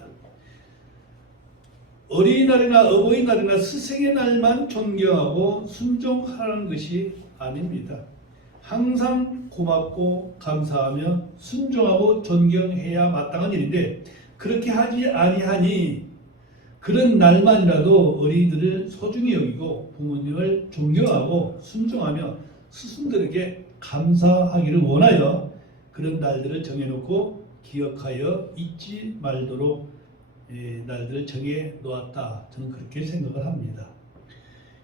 어린이날이나 어버이날이나 스승의 날만 존경하고 순종하라는 것이 아닙니다. 항상 고맙고 감사하며 순종하고 존경해야 마땅한 일인데 그렇게 하지 아니하니 그런 날만이라도 어린이들을 소중히 여기고 부모님을 존경하고 순종하며 스승들에게 감사하기를 원하여 그런 날들을 정해놓고 기억하여 잊지 말도록 날들을 정해 놓았다. 저는 그렇게 생각을 합니다.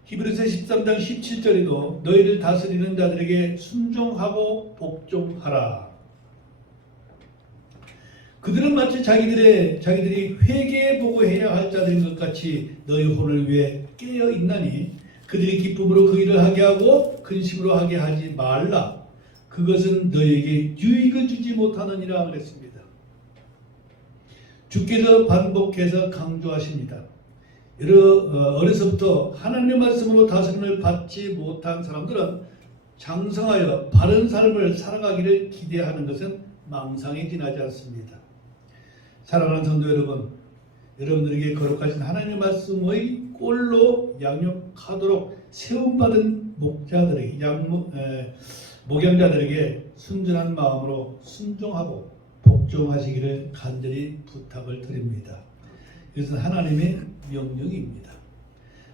히브리서 13장 17절에도 너희를 다스리는 자들에게 순종하고 복종하라. 그들은 마치 자기들이 회개해 보고 해야 할 자들인 것 같이 너희 혼을 위해 깨어 있나니 그들이 기쁨으로 그 일을 하게 하고 근심으로 하게 하지 말라. 그것은 너희에게 유익을 주지 못하느니라 그랬습니다. 주께서 반복해서 강조하십니다. 어려서부터 하나님의 말씀으로 다스림을 받지 못한 사람들은 장성하여 바른 삶을 살아가기를 기대하는 것은 망상에 지나지 않습니다. 사랑하는 성도 여러분, 여러분들에게 거룩하신 하나님의 말씀의 꼴로 양육하도록 세움받은 목양자들에게 순전한 마음으로 순종하고 복종하시기를 간절히 부탁을 드립니다. 이것은 하나님의 명령입니다.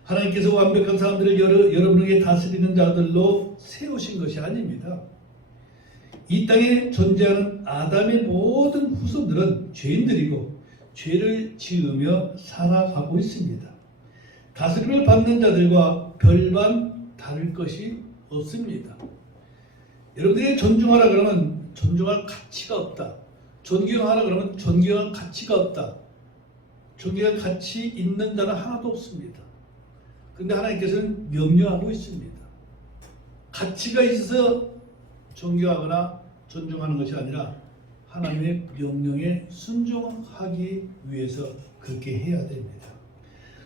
하나님께서 완벽한 사람들을 여러분에게 다스리는 자들로 세우신 것이 아닙니다. 이 땅에 존재하는 아담의 모든 후손들은 죄인들이고 죄를 지으며 살아가고 있습니다. 다스림을 받는 자들과 별반 다를 것이 없습니다. 여러분들이 존중하라 그러면 존중할 가치가 없다. 존경하라 그러면 존경할 가치가 없다. 존경할 가치 있는 자는 하나도 없습니다. 그런데 하나님께서는 명령하고 있습니다. 가치가 있어서 존경하거나 존중하는 것이 아니라 하나님의 명령에 순종하기 위해서 그렇게 해야 됩니다.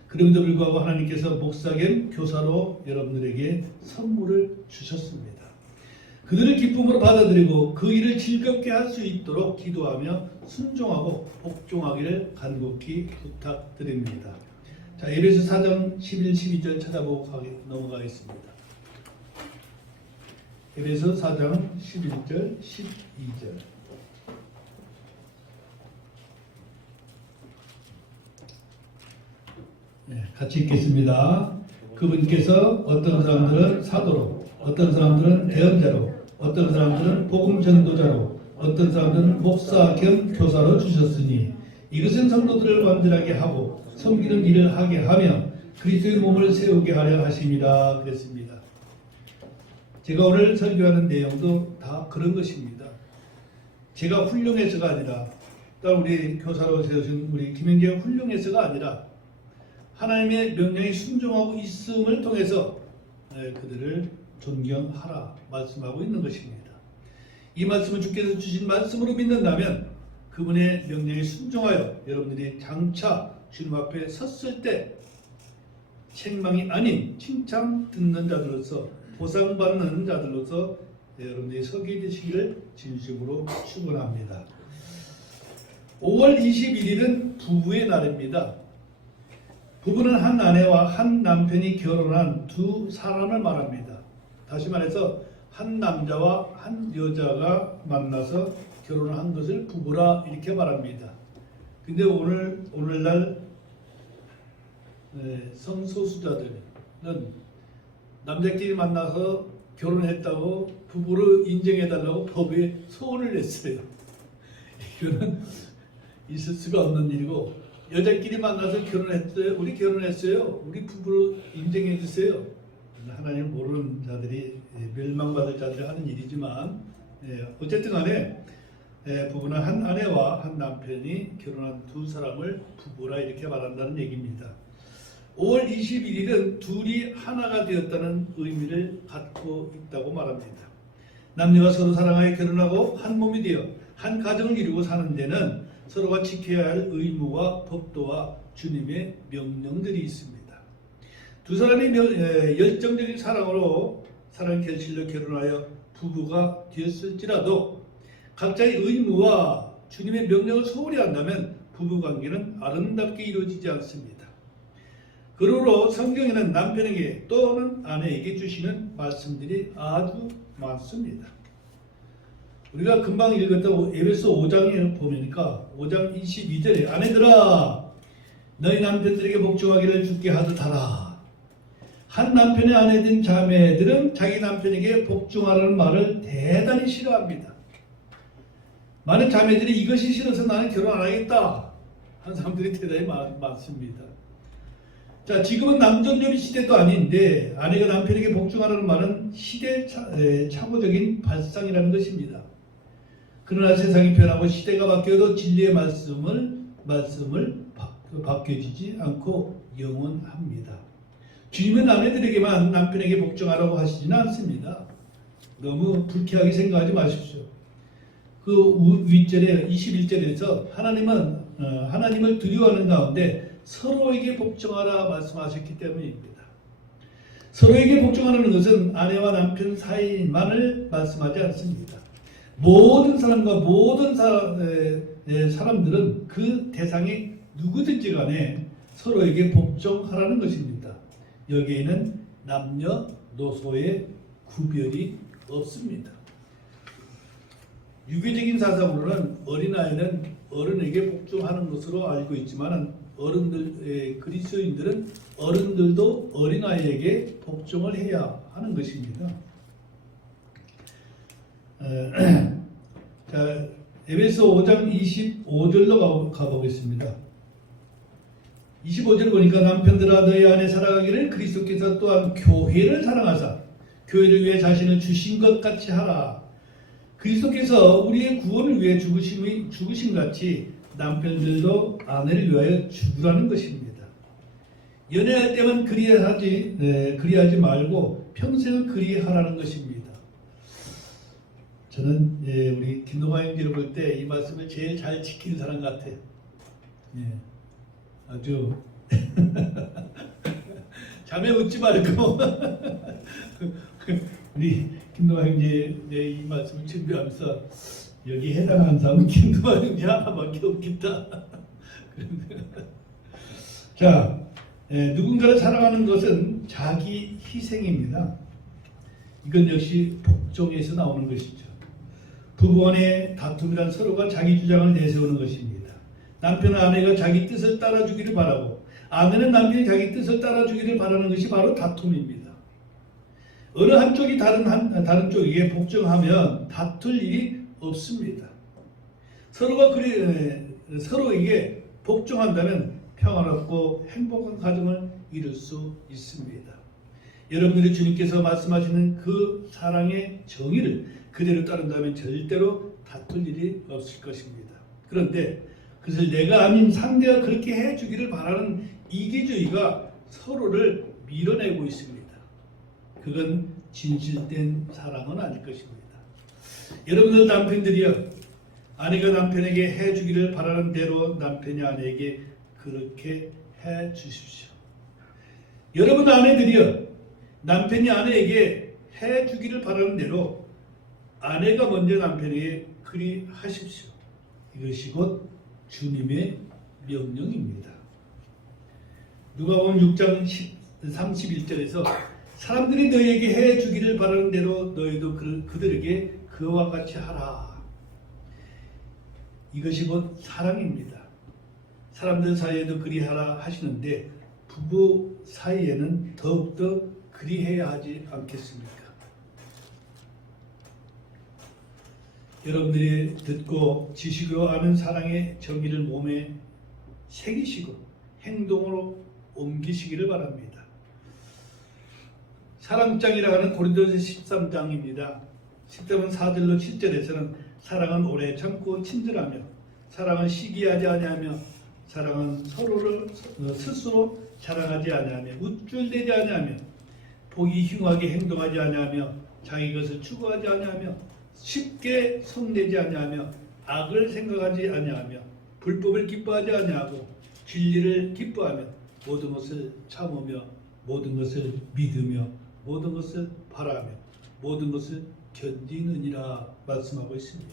그럼에도 불구하고 하나님께서 목사 겸 교사로 여러분들에게 선물을 주셨습니다. 그들을 기쁨으로 받아들이고 그 일을 즐겁게 할 수 있도록 기도하며 순종하고 복종하기를 간곡히 부탁드립니다. 자, 에베소 4장 11, 12절 찾아보고 넘어가겠습니다. 에베소 4장 11절, 12절. 네, 같이 읽겠습니다. 그분께서 어떤 사람들은 사도로, 어떤 사람들은 대언자로, 어떤 사람들은 복음 전도자로, 어떤 사람들은 목사 겸 교사로 주셨으니 이것은 성도들을 완전하게 하고 섬기는 일을 하게 하며 그리스도의 몸을 세우게 하려 하심이라 그랬습니다. 제가 오늘 설교하는 내용도 다 그런 것입니다. 제가 훌륭해서가 아니라 또 우리 교사로 세우신 우리 김영재가 훌륭해서가 아니라 하나님의 명령에 순종하고 있음을 통해서 그들을 존경하라 말씀하고 있는 것입니다. 이 말씀을 주께서 주신 말씀으로 믿는다면 그분의 명령에 순종하여 여러분들이 장차 주님 앞에 섰을 때 책망이 아닌 칭찬 듣는 자들로서 보상받는 자들로서 여러분들이 서게 되시기를 진심으로 축원합니다. 5월 21일은 부부의 날입니다. 부부는 한 아내와 한 남편이 결혼한 두 사람을 말합니다. 다시 말해서 한 남자와 한 여자가 만나서 결혼을 한 것을 부부라 이렇게 말합니다. 근데 오늘날 성소수자들은 남자끼리 만나서 결혼했다고 부부로 인정해달라고 법에 소원을 냈어요. 이거는 있을 수가 없는 일이고, 여자끼리 만나서 결혼했어요. 우리 결혼했어요. 우리 부부로 인정해 주세요. 하나님 모르는 자들이 멸망받을 자들이 하는 일이지만 어쨌든 간에 부부는 한 아내와 한 남편이 결혼한 두 사람을 부부라 이렇게 말한다는 얘기입니다. 5월 21일은 둘이 하나가 되었다는 의미를 갖고 있다고 말합니다. 남녀가 서로 사랑하여 결혼하고 한 몸이 되어 한 가정을 이루고 사는 데는 서로가 지켜야 할 의무와 법도와 주님의 명령들이 있습니다. 두 사람이 열정적인 사랑으로 사랑 결실로 결혼하여 부부가 되었을지라도 각자의 의무와 주님의 명령을 소홀히 한다면 부부관계는 아름답게 이루어지지 않습니다. 그러므로 성경에는 남편에게 또는 아내에게 주시는 말씀들이 아주 많습니다. 우리가 금방 읽었던 에베소 5장에 보니까 5장 22절에 아내들아 너희 남편들에게 복종하기를 주께 하듯 하라. 한 남편의 아내된 자매들은 자기 남편에게 복종하라는 말을 대단히 싫어합니다. 많은 자매들이 이것이 싫어서 나는 결혼 안 하겠다 하는 사람들이 대단히 많습니다. 자, 지금은 남존여비 시대도 아닌데 아내가 남편에게 복종하라는 말은 시대착오적인 발상이라는 것입니다. 그러나 세상이 변하고 시대가 바뀌어도 진리의 말씀을 바뀌어지지 않고 영원합니다. 주님은 아내들에게만 남편에게 복종하라고 하시지는 않습니다. 너무 불쾌하게 생각하지 마십시오. 그 윗절에 21절에서 하나님을 두려워하는 가운데 서로에게 복종하라 말씀하셨기 때문입니다. 서로에게 복종하라는 것은 아내와 남편 사이만을 말씀하지 않습니다. 모든 사람과 모든 사람들은 그 대상이 누구든지 간에 서로에게 복종하라는 것입니다. 여기에는 남녀노소의 구별이 없습니다. 유교적인 사상으로는 어린아이는 어른에게 복종하는 것으로 알고 있지만 그리스도인들은 어른들도 어린아이에게 복종을 해야 하는 것입니다. 자, 에베소 5장 25절로 가보겠습니다. 25절 보니까 남편들아 너희 안에 살아가기를 그리스도께서 또한 교회를 사랑하사 교회를 위해 자신을 주신 것 같이 하라. 그리스도께서 우리의 구원을 위해 죽으신 같이 남편들도 아내를 위하여 죽으라는 것입니다. 연애할 때만 그리하지 말고 평생을 그리하라는 것입니다. 저는 우리 김동아 형제를 볼 때 이 말씀을 제일 잘 지키는 사람 같아요. 아주 자매 웃지 말고 우리 김동아 형제 이 말씀을 준비하면서 여기 해당하는 사람은 김동아 형제 하나밖에 없겠다. 자, 누군가를 사랑하는 것은 자기 희생입니다. 이건 역시 복종에서 나오는 것이죠. 부부 간의 다툼이란 서로가 자기 주장을 내세우는 것입니다. 남편은 아내가 자기 뜻을 따라주기를 바라고 아내는 남편이 자기 뜻을 따라주기를 바라는 것이 바로 다툼입니다. 어느 한쪽이 다른 쪽에게 복종하면 다툴 일이 없습니다. 서로에게 복종한다면 평화롭고 행복한 가정을 이룰 수 있습니다. 여러분들이 주님께서 말씀하시는 그 사랑의 정의를 그대로 따른다면 절대로 다툴 일이 없을 것입니다. 그런데 그것을 내가 아닌 상대가 그렇게 해주기를 바라는 이기주의가 서로를 밀어내고 있습니다. 그건 진실된 사랑은 아닐 것입니다. 여러분들 남편들이여, 아내가 남편에게 해주기를 바라는 대로 남편이 아내에게 그렇게 해주십시오. 여러분 아내들이여, 남편이 아내에게 해주기를 바라는 대로 아내가 먼저 남편에게 그리하십시오. 이것이 곧 주님의 명령입니다. 누가복음 6장 31절에서 사람들이 너희에게 해주기를 바라는 대로 너희도 그들에게 그와 같이 하라. 이것이 곧 사랑입니다. 사람들 사이에도 그리하라 하시는데 부부 사이에는 더욱더 그리해야 하지 않겠습니까? 여러분들이 듣고 지식으로 아는 사랑의 정의를 몸에 새기시고 행동으로 옮기시기를 바랍니다. 사랑장이라고 하는 고린도서 13장입니다. 10절은 4절로 7절에서는 사랑은 오래 참고 친절하며 사랑은 시기하지 아니하며 사랑은 서로를 스스로 자랑하지 아니하며 우쭐대지 아니하며 보기 흉하게 행동하지 아니하며 자기 것을 추구하지 아니하며 쉽게 손내지 아니하며 악을 생각하지 아니하며 불법을 기뻐하지 아니하고 진리를 기뻐하며 모든 것을 참으며 모든 것을 믿으며 모든 것을 바라며 모든 것을 견디느니라 말씀하고 있습니다.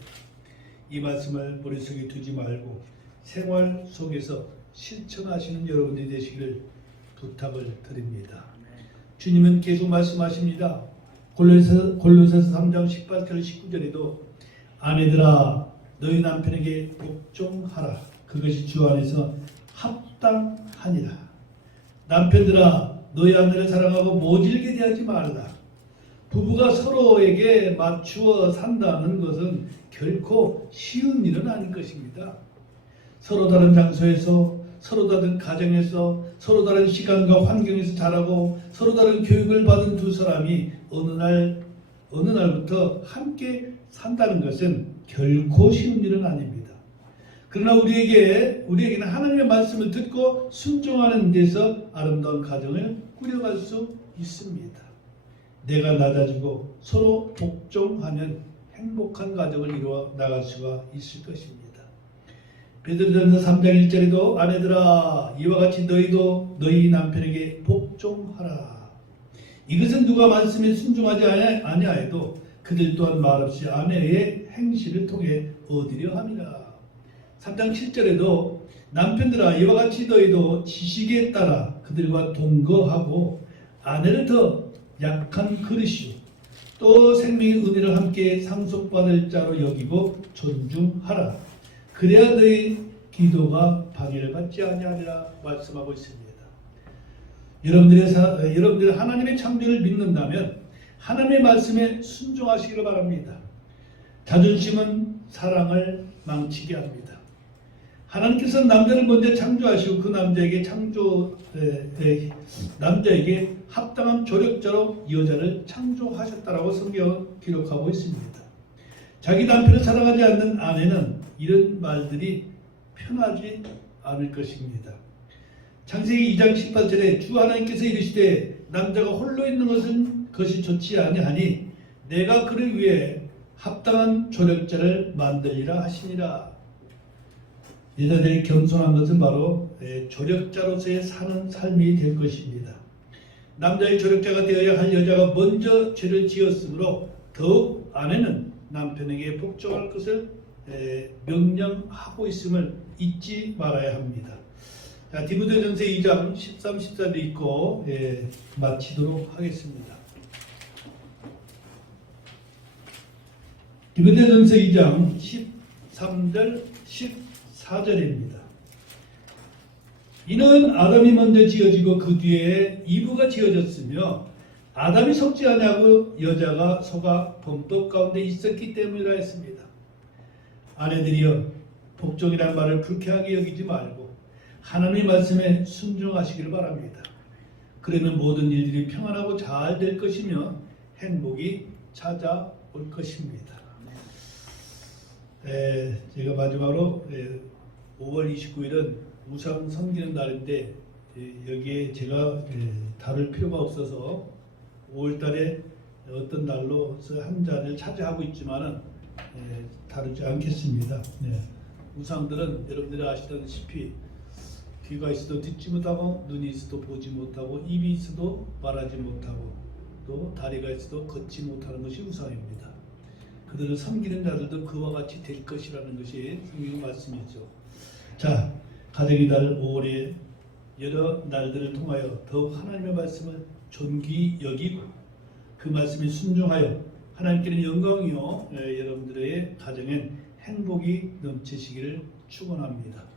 이 말씀을 머릿속에 두지 말고 생활 속에서 실천하시는 여러분들이 되시기를 부탁을 드립니다. 주님은 계속 말씀하십니다. 골로새서 3장 18절 19절에도 아내들아 너희 남편에게 복종하라. 그것이 주 안에서 합당하니라. 남편들아 너희 아내를 사랑하고 모질게 대하지 말라. 부부가 서로에게 맞추어 산다는 것은 결코 쉬운 일은 아닐 것입니다. 서로 다른 장소에서 서로 다른 가정에서 서로 다른 시간과 환경에서 자라고 서로 다른 교육을 받은 두 사람이 어느 날부터 함께 산다는 것은 결코 쉬운 일은 아닙니다. 그러나 우리에게는 하나님의 말씀을 듣고 순종하는 데서 아름다운 가정을 꾸려갈 수 있습니다. 내가 낮아지고 서로 복종하면 행복한 가정을 이루어 나갈 수가 있을 것입니다. 베드로전서 3장 1절에도 아내들아 이와 같이 너희도 너희 남편에게 복종하라. 이것은 누가 말씀에 순종하지 아니하여도 그들 또한 말없이 아내의 행실을 통해 얻으려 함이라. 3장 7절에도 남편들아 이와 같이 너희도 지식에 따라 그들과 동거하고 아내를 더 약한 그릇이요 또 생명의 은혜를 함께 상속받을 자로 여기고 존중하라. 그래야 너희 기도가 방해를 받지 아니하리라 말씀하고 있습니다. 여러분들이 하나님의 창조를 믿는다면 하나님의 말씀에 순종하시기를 바랍니다. 자존심은 사랑을 망치게 합니다. 하나님께서는 남자를 먼저 창조하시고 그 남자에게 합당한 조력자로 여자를 창조하셨다라고 성경은 기록하고 있습니다. 자기 남편을 사랑하지 않는 아내는 이런 말들이 편하지 않을 것입니다. 창세기 2장 18절에 주 하나님께서 이르시되 남자가 홀로 있는 것이 좋지 아니하니 내가 그를 위해 합당한 조력자를 만들리라 하시니라. 여자들이 겸손한 것은 바로 조력자로서의 사는 삶이 될 것입니다. 남자의 조력자가 되어야 할 여자가 먼저 죄를 지었으므로 더욱 아내는 남편에게 복종할 것을 명령하고 있음을 잊지 말아야 합니다. 자, 디모데전서 2장 13, 14절 읽고 마치도록 하겠습니다. 디모데전서 2장 13절 14절입니다. 이는 아담이 먼저 지어지고 그 뒤에 이브가 지어졌으며 아담이 속지 아니하고 여자가 속아 범법 가운데 있었기 때문이라 했습니다. 아내들이여 복종이란 말을 불쾌하게 여기지 말고 하나님의 말씀에 순종하시기를 바랍니다. 그러면 모든 일들이 평안하고 잘 될 것이며 행복이 찾아올 것입니다. 제가 마지막으로 5월 29일은 우상 섬기는 날인데 여기에 제가 다룰 필요가 없어서 5월 달에 어떤 날로 한 자리를 차지하고 있지만은 다루지 않겠습니다. 우상들은 여러분들이 아시다시피 귀가 있어도 듣지 못하고 눈이 있어도 보지 못하고 입이 있어도 말하지 못하고 또 다리가 있어도 걷지 못하는 것이 우상입니다. 그들을 섬기는 자들도 그와 같이 될 것이라는 것이 성경 말씀이죠. 자, 가정의 달 5월에 여러 날들을 통하여 더욱 하나님의 말씀을 존귀 여기고 그 말씀에 순종하여 하나님께는 영광이요 여러분들의 가정엔 행복이 넘치시기를 축원합니다.